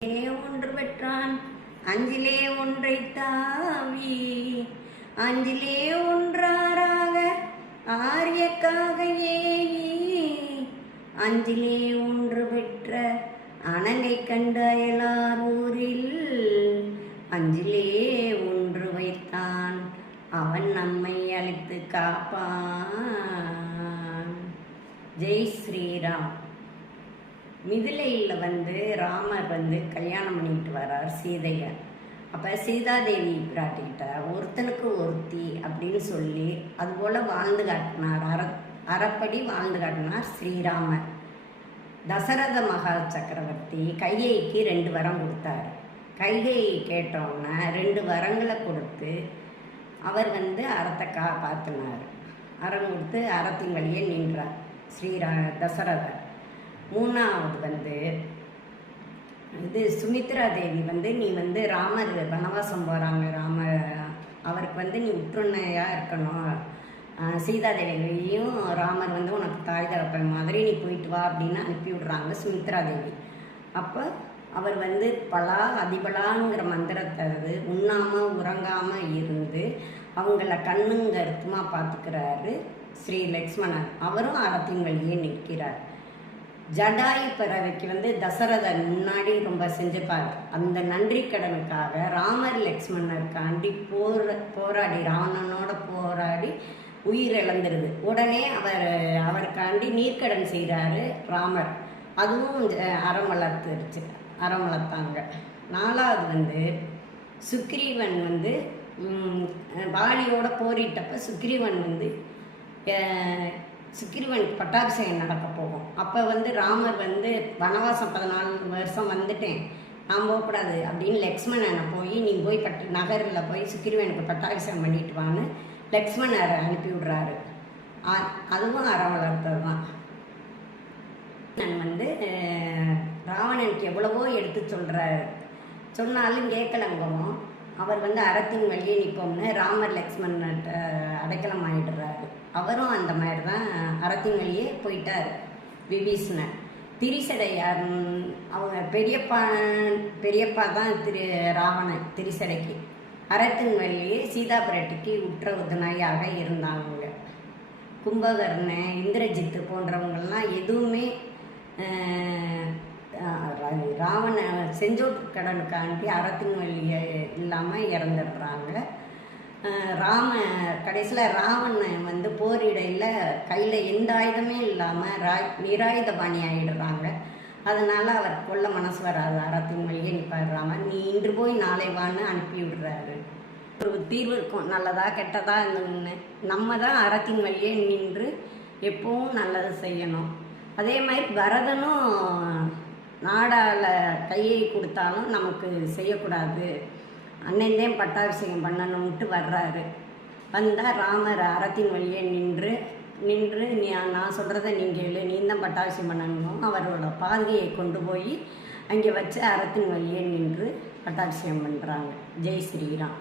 ஒன்று பெற்றான் அஞ்சிலே ஒன்றை தாவி. அஞ்சிலே ஒன்றாராக ஆரியக்காக ஏகி அஞ்சிலே ஒன்று பெற்ற அணங்கை கண்ட ஊரில் அஞ்சிலே ஒன்று வைத்தான் அவன் நம்மை அழைத்து காப்பான். ஜெய் ஸ்ரீராம். மிதிலையில் வந்து ராமர் வந்து கல்யாணம் பண்ணிட்டு வர்றார் சீதையை. அப்போ சீதாதேவி பிராட்டிக்கிட்ட ஒருத்தனுக்கு ஒருத்தி அப்படின்னு சொல்லி அதுபோல் வாழ்ந்து காட்டினார். அற அறப்படி வாழ்ந்து காட்டினார் ஸ்ரீராமர். தசரத மகா சக்கரவர்த்தி கையைக்கு ரெண்டு வரம் கொடுத்தார். கைகையை கேட்டோன்னே ரெண்டு வரங்களை கொடுத்து அவர் வந்து அறத்தை காப்பாற்றினார் அறம் கொடுத்து அறத்தின் வழியே நின்றார் ஸ்ரீரா தசரதர். மூணாவது வந்து இது சுமித்ரா தேவி வந்து நீ வந்து ராமர் வனவாசம் போகிறாங்க ராம அவருக்கு வந்து நீ உற்றுணையாக இருக்கணும். சீதா சீதாதேவியையும் ராமர் வந்து உனக்கு தாய் தகப்பன் மாதிரி நீ போயிட்டு வா அப்படின்னு அனுப்பி விடுறாங்க சுமித்ரா தேவி. அப்போ அவர் வந்து பலா அதிபலாங்கிற மந்திரத்தை அது உண்ணாமல் உறங்காமல் இருந்து அவங்கள கண்ணுங்க அர்த்தமாக பார்த்துக்கிறாரு ஸ்ரீ லக்ஷ்மணன். அவரும் அறத்தின் வழியே நிற்கிறார். ஜடாயு பறவைக்கு வந்து தசரதன் முன்னாடி ரொம்ப செஞ்சுப்பார். அந்த நன்றி கடனுக்காக ராமர் லக்ஷ்மணருக்காண்டி போர் போராடி ராவணனோட போராடி உயிர் இழந்துருது உடனே அவர் அவருக்காண்டி நீர்க்கடன் செய்கிறாரு ராமர். அதுவும் ஜ- அறம் வளர்த்துருச்சு அறம் வளர்த்தாங்க. நாலாவது வந்து சுக்ரீவன் வந்து ம், வாலியோட போரிட்டப்ப சுக்ரீவன் வந்து அஹ், பட்டாபிஷேகம் நடக்க போகும். அப்போ வந்து ராமர் வந்து வனவாசம் பதினாலு வருஷம் வந்துட்டேன். நான் போகக்கூடாது அப்படின்னு லக்ஷ்மணனை போய் நீ போய் பட் நகரில் போய் சுக்கிரவனுக்கு பட்டாபிஷேகம் பண்ணிட்டு வான்னு லக்ஷ்மணரை அனுப்பி விடுறாரு. அதுவும் அற வளர்த்தது தான். நான் வந்து ராவணனுக்கு எவ்வளவோ எடுத்து சொல்கிறாரு சொன்னாலும் கேட்கலங்கவும் அவர் வந்து அறத்தின் வழியே நிற்போம்னு ராமர் லக்ஷ்மணன்ட்ட அடைக்கலம் ஆயிடுறாரு அவரும் அந்த மாதிரி தான் அறத்தின் போயிட்டார் விபீஷணன் திரிசடையார் அவங்க பெரியப்பா பெரியப்பா தான் திரு ராவணன் திரிசடைக்கு. அறத்தின் வழியே சீதா பிராட்டிக்கு உற்ற உதனாயாக இருந்தாங்க. கும்பகர்ணன் இந்திரஜித்து போன்றவங்கள்லாம் எதுவுமே ரா- ராவண செஞ்சோட்டு கடனுக்காண்டி அறத்தின் வழியை இல்லாமல் இறந்துடுறாங்க ராம கடைசியில் ராவணன் வந்து போரிடையில் கையில் எந்த ஆயுதமே இல்லாமல் ராய் நிராயுத பாணி அதனால் அவர் கொல்ல மனசு வராது. அறத்தின் வழியே நிற்பார் நீ இன்று போய் நாளை வான்னு அனுப்பி விடுறாரு. ஒரு தீர்வு இருக்கும். நல்லதா கெட்டதா இருந்ததுன்னு. நம்ம தான் அறத்தின் வழியே நின்று எப்பவும் நல்லது செய்யணும். அதே மாதிரி பரதனும் நாடால கையை கொடுத்தாலும் நமக்கு செய்யக்கூடாது. அண்ணன்தான் பட்டாபிஷேகம் பண்ணணும்ட்டு வர்றாரு. வந்தால் ராமர் அறத்தின் வழியே நின்று நின்று நீ நான் சொல்கிறத நீங்கள் இல்லை நீ தான் பண்ணணும் அவரோட பாதையை கொண்டு போய் அங்கே வச்சு அறத்தின் வழியே நின்று பட்டாபிஷேகம் பண்ணுறாங்க ஜெய் ஸ்ரீராம்.